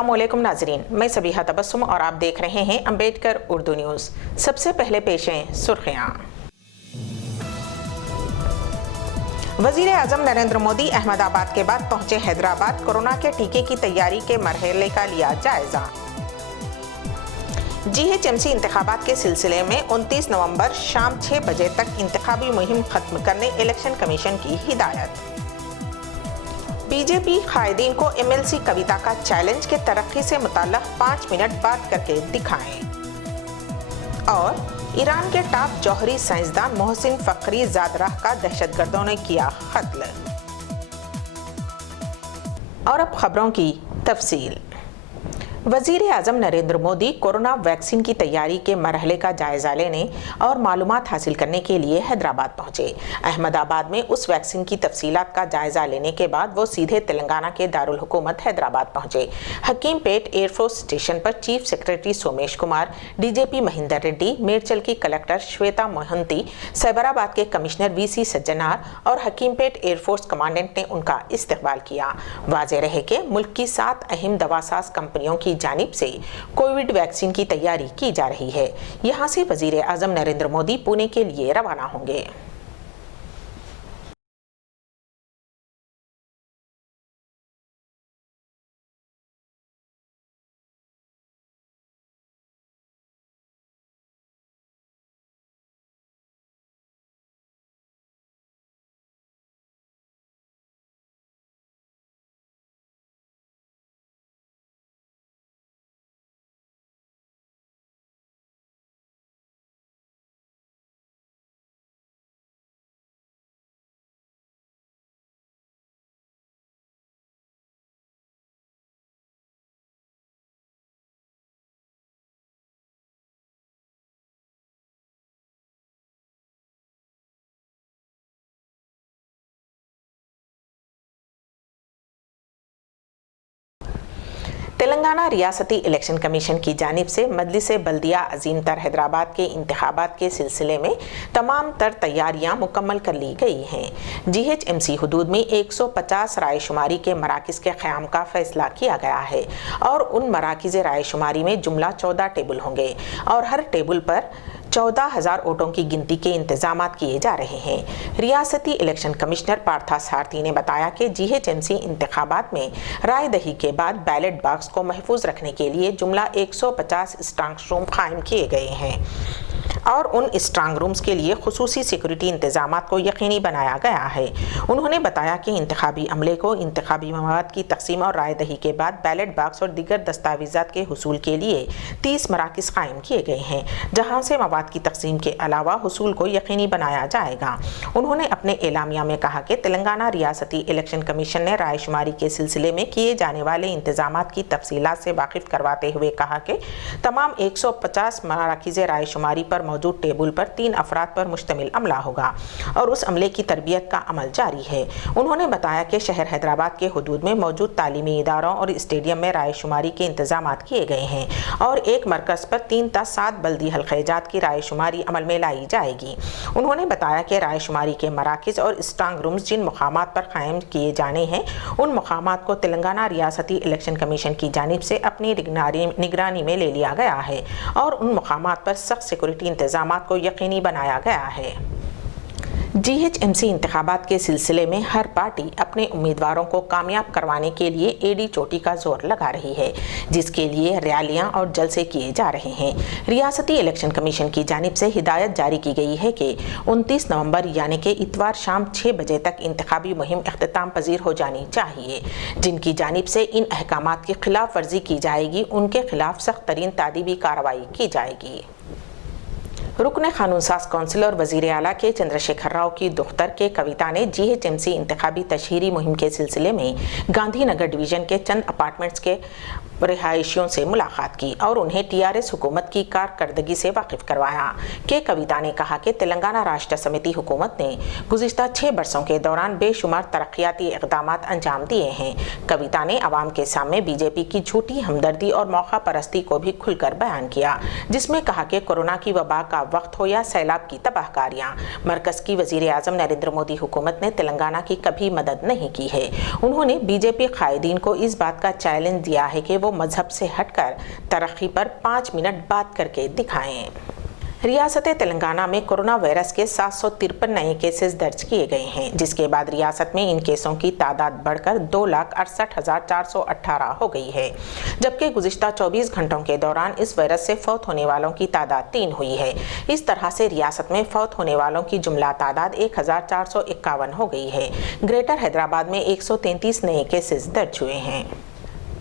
अस्सलाम वालेकुम नाजरीन, मैं सबीहा तबस्सुम और आप देख रहे हैं अम्बेडकर उर्दू न्यूज़। सबसे पहले पेश हैं सुर्खियाँ। वज़ीर आज़म नरेंद्र मोदी अहमदाबाद के बाद पहुंचे हैदराबाद, कोरोना के टीके की तैयारी के मरहले का लिया जायजा। GHMC इंतखाबात के सिलसिले में 29 नवंबर शाम 6 बजे तक इंतखाबी मुहिम खत्म करने इलेक्शन कमीशन की हिदायत। बीजेपी कायदीन को MLC कविता का चैलेंज के तरक्की से मुताल्लिक़ 5 मिनट बात करके दिखाएं। और ईरान के टॉप जौहरी साइंसदान मोहसिन फ़खरी ज़ादराह का दहशतगर्दों ने किया कत्ल। और अब खबरों की तफसील। वज़ीर आज़म नरेंद्र मोदी कोरोना वैक्सीन की तैयारी के मरहले का जायज़ा लेने और मालूमात हासिल करने के लिए हैदराबाद पहुंचे। अहमदाबाद में उस वैक्सीन की तफसीलात का जायज़ा लेने के बाद वो सीधे तेलंगाना के दारुल हुकूमत हैदराबाद पहुंचे। हकीमपेट एयरफोर्स स्टेशन पर chief secretary Somesh Kumar, DGP Mahender Reddy, Medchal की कलेक्टर श्वेता मोहंती, साइबराबाद के कमिश्नर VC सज्जनार और हकीमपेट एयरफोर्स कमांडेंट ने उनका इस्तकबाल किया। वाज़ेह रहे कि मुल्क की 7 अहम दवासाज कंपनियों की जानिब से कोविड वैक्सीन की तैयारी की जा रही है। यहां से वज़ीर आज़म नरेंद्र मोदी पुणे के लिए रवाना होंगे। तेलंगाना रियासती इलेक्शन कमीशन की जानिब से मजलिस बल्दिया अजीम तर हैदराबाद के इंतखाबात के सिलसिले में तमाम तर तैयारियां मुकम्मल कर ली गई हैं। GHMC हुदूद में 150 रायशुमारी के मराकिज़ के क़याम का फैसला किया गया है और उन मराकिज़ रायशुमारी में जुमला 14 टेबल होंगे और हर टेबल पर 14,000 वोटों की गिनती के इंतजामात किए जा रहे हैं। रियासती इलेक्शन कमिश्नर पार्था सारथी ने बताया कि GHMC इंतखाबात में राय दही के बाद बैलेट बॉक्स को महफूज रखने के लिए जुमला 150 स्ट्रांग रूम कायम किए गए हैं और उन स्ट्रांग रूम्स के लिए खुसूसी सिक्योरिटी इंतजामात को यकीनी बनाया गया है। उन्होंने बताया कि इंतखाबी अमले को इंतखाबी मवाद की तकसीम और राय दही के बाद बैलेट बॉक्स और दीगर दस्तावेज़ात के हुसूल के लिए 30 मराकिज़ कायम किए गए हैं, जहां से मवाद की तकसीम के अलावा हुसूल को यकीनी बनाया जाएगा। उन्होंने अपने एलामिया में कहा कि तेलंगाना रियासती इलेक्शन कमीशन ने रायशुमारी के सिलसिले में किए जाने वाले इंतजामात की तफसीलात से वाकिफ करवाते हुए कहा कि तमाम 150 मराकिज़ रायशुमारी पर मौजूद टेबल पर 3 अफराद पर मुश्तमिल अमला होगा और उस अमले की तरबियत का अमल जारी है। उन्होंने बताया कि शहर हैदराबाद के हुदूद में मौजूद तालीमी इदारों और स्टेडियम में रायशुमारी के इंतजामात किए गए हैं और एक मरकज़ पर 3 ता 7 बल्दी हल्क़ेजात की रायशुमारी अमल में लाई जाएगी। उन्होंने बताया कि रायशुमारी के मराकिज़ और स्ट्रांग रूम्स जिन मुकामात पर कायम किए जाने हैं, उन मुकामात को तेलंगाना रियासती इलेक्शन कमीशन की जानिब से अपनी निगरानी में ले लिया गया है और उन मुकामात पर सख्त सिक्योरिटी इंतजामात को यकीनी बनाया गया है। GHMC इंतखाबात के सिलसिले में हर पार्टी अपने उम्मीदवारों को कामयाब करवाने के लिए एड़ी चोटी का जोर लगा रही है, जिसके लिए रैलियां और जलसे किए जा रहे हैं। रियासती इलेक्शन कमीशन की जानिब से हिदायत जारी की गई है कि 29 नवंबर यानी कि इतवार शाम 6 बजे तक इंतखाबी मुहिम इख्तिताम पजीर हो जानी चाहिए। जिनकी जानिब से इन अहकामात की खिलाफ वर्जी की जाएगी, उनके खिलाफ सख्त तरीन तादीबी कार्रवाई की जाएगी। रुकन कानून साज कौंसिल और वज़ीर आला के चंद्रशेखर राव की दुख्तर के कविता ने GHMC इंतखाबी तशहीरी मुहिम के सिलसिले में गांधी नगर डिवीज़न के चंद अपार्टमेंट्स के रिहायशियों से मुलाकात की और उन्हें TRS हुकूमत की कारकर्दगी से वाकिफ करवाया। के कविता ने कहा कि तेलंगाना राष्ट्र समिति हुकूमत ने गुज़िश्ता 6 बरसों के दौरान बेशुमार तरक्याती इक़दामात अंजाम दिए हैं। कविता ने आवाम के सामने BJP की झूठी हमदर्दी और मौका परस्ती को भी खुलकर बयान किया, जिसमें कहा कि कोरोना की वबा का वक्त हो या सैलाब की तबाहकारियाँ, मरकज़ की वज़ीर आज़म नरेंद्र मोदी हुकूमत ने तेलंगाना की कभी मदद नहीं की है। उन्होंने BJP कायदीन को इस बात का चैलेंज दिया है कि वो वो मजहब से हटकर तरक्की पर 5 मिनट बात करके दिखाएं। रियासत तेलंगाना में कोरोना वायरस के 753 नए केसेस दर्ज किए गए हैं, जिसके बाद रियासत में इन केसों की तादाद बढ़कर 2,68,418 हो गई है, जबकि गुज़िश्ता 24 घंटों के दौरान इस वायरस से फौत होने वालों की तादाद 3 हुई है। इस तरह से रियासत में फौत होने वालों की जुमला तादाद 1,451 हो गई है। ग्रेटर हैदराबाद में 133 नए केसेस दर्ज हुए हैं।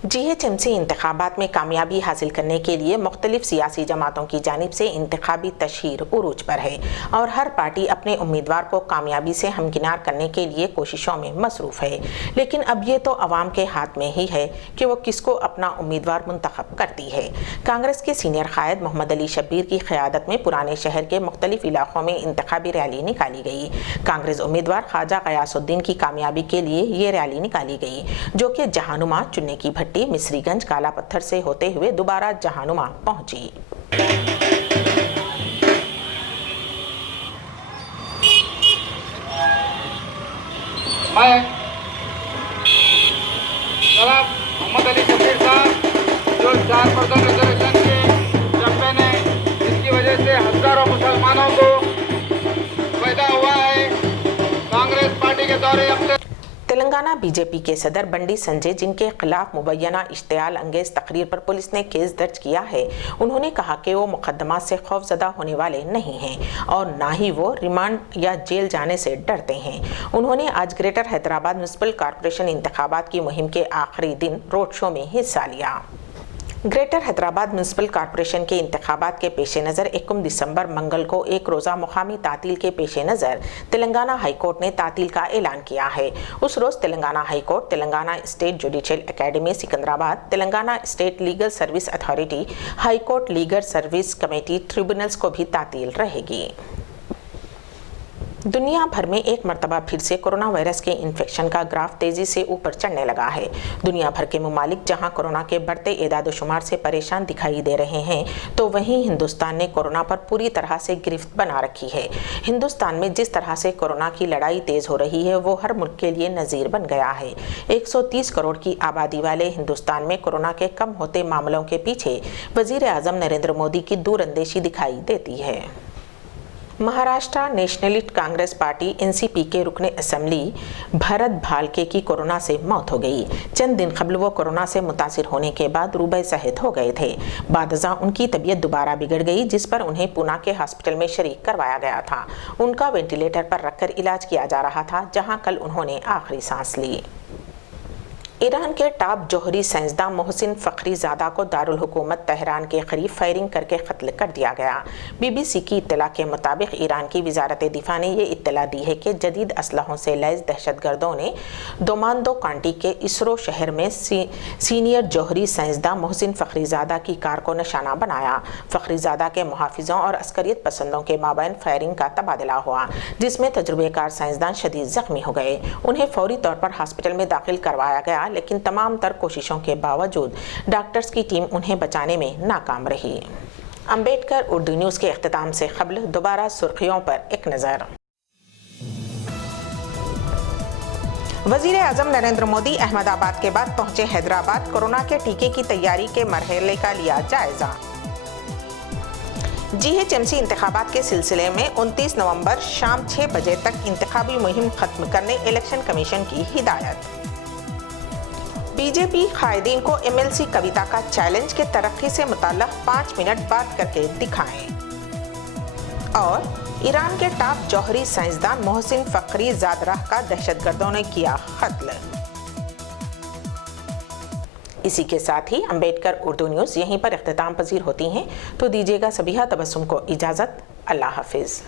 जीएचएमसी इंतखाबात में कामयाबी हासिल करने के लिए मुख्तलिफ सियासी जमातों की जानिब से इंतखाबी तशहीर उरूज पर है और हर पार्टी अपने उम्मीदवार को कामयाबी से हमकिनार करने के लिए कोशिशों में मसरूफ़ है। लेकिन अब ये तो अवाम के हाथ में ही है कि वो किसको अपना उम्मीदवार मुंतखब करती है। कांग्रेस के सीनियर कायद मोहम्मद अली शब्बीर की क़यादत में पुराने शहर के मुख्तलिफ इलाकों में इंतखाबी रैली निकाली गई। कांग्रेस उम्मीदवार ख्वाजा गयासुद्दीन की कामयाबी के लिए ये रैली निकाली गई, जो कि जहानुमा, चुन्ने की भट्टी, मिस्रीगंज, काला पत्थर से होते हुए दोबारा जहानुमा पहुंची। मैं जनाब मोहम्मद अली शब्बीर साहब, जो 4% रिजर्वेशन के चैंपियन है, जिसकी वजह से हजारों मुसलमानों को फायदा हुआ है, कांग्रेस पार्टी के दौरे अपने तेलंगाना बीजेपी के सदर बंडी संजय, जिनके खिलाफ मुबैना इश्तियाल अंगेज तकरीर पर पुलिस ने केस दर्ज किया है, उन्होंने कहा कि वो मुकदमा से खौफजदा होने वाले नहीं हैं और ना ही वो रिमांड या जेल जाने से डरते हैं। उन्होंने आज ग्रेटर हैदराबाद म्युनिसिपल कॉरपोरेशन इंतखाबात की मुहिम के आखिरी दिन रोड शो में हिस्सा लिया। ग्रेटर हैदराबाद म्युनिसिपल कॉरपोरेशन के इंतखाबात के पेश नज़र 21 दिसंबर मंगल को एक रोज़ा मुकामी तातील के पेश नज़र तेलंगाना हाई कोर्ट ने तातील का ऐलान किया है। उस रोज़ Telangana high court, Telangana state judicial academy Secunderabad, Telangana state legal service authority, high court legal service committee, tribunals को भी तातील रहेगी। दुनिया भर में एक मरतबा फिर से कोरोना वायरस के इन्फेक्शन का ग्राफ तेजी से ऊपर चढ़ने लगा है। दुनिया भर के ममालिक जहां कोरोना के बढ़ते एदाद-ओ-शुमार से परेशान दिखाई दे रहे हैं, तो वहीं हिंदुस्तान ने कोरोना पर पूरी तरह से गिरफ्त बना रखी है। हिंदुस्तान में जिस तरह से कोरोना की लड़ाई तेज हो रही है, वो हर मुल्क के लिए नज़ीर बन गया है। 130 करोड़ की आबादी वाले हिंदुस्तान में कोरोना के कम होते मामलों के पीछे वज़ीर आज़म नरेंद्र मोदी की दूरअंदेशी दिखाई देती है। Maharashtra nationalist Congress party NCP के रुकने असेंबली भरत भालके की कोरोना से मौत हो गई। चंद दिन कबल वो कोरोना से मुतासिर होने के बाद रुबे सेहत हो गए थे। बादजा उनकी तबीयत दोबारा बिगड़ गई, जिस पर उन्हें पूना के हॉस्पिटल में शरीक करवाया गया था। उनका वेंटिलेटर पर रखकर इलाज किया जा रहा था, जहां कल उन्होंने आखिरी सांस ली। ईरान के टॉप जौहरी साइंसदान मोहसिन फ़खरीज़ादा को दारुल हुकूमत तेहरान के करीब फायरिंग करके कत्ल कर दिया गया। बीबीसी की इत्तला के मुताबिक ईरान की वजारत दिफा ने यह इत्तला दी है कि जदीद असलहों से लैस दहशतगर्दों ने दोमांदो कांटी के इसरो शहर में सीनियर जौहरी साइंसदान मोहसिन फ़खरीज़ादा की कार को निशाना बनाया। फ़खरीज़ादा के मुहाफ़िज़ों और अस्करियत पसंदों के माबैन फायरिंग का तबादला हुआ, जिसमें तजुर्बेकार साइंसदान शदीद ज़ख्मी हो गए। उन्हें फौरी तौर पर हॉस्पिटल में दाखिल करवाया गया, लेकिन तमाम तर कोशिशों के बावजूद डॉक्टर्स की टीम उन्हें बचाने में नाकाम रही। अंबेडकर उर्दू न्यूज़ के इख्तिताम से क़ब्ल दोबारा सुर्खियों पर एक नज़र। वज़ीर आज़म नरेंद्र मोदी अहमदाबाद के बाद पहुंचे हैदराबाद, कोरोना के टीके की तैयारी के मरहले का लिया जायजा। जीएचएमसी इंतखाबात के सिलसिले में 29 नवंबर शाम 6 बजे तक इंतखाबी मुहिम खत्म करने इलेक्शन कमीशन की हिदायत। बीजेपी कायदीन को एमएलसी कविता का चैलेंज के तरक्की से मुताल्लिक़ 5 मिनट बात करके दिखाएं। और ईरान के टॉप जौहरी साइंसदान मोहसिन फ़खरीज़ादा का दहशतगर्दों ने किया कत्ल। इसी के साथ ही अंबेडकर उर्दू न्यूज़ यहीं पर इख्तिताम पजीर होती हैं, तो दीजिएगा सबिहा तबस्सुम को इजाज़त। अल्लाह हाफिज़।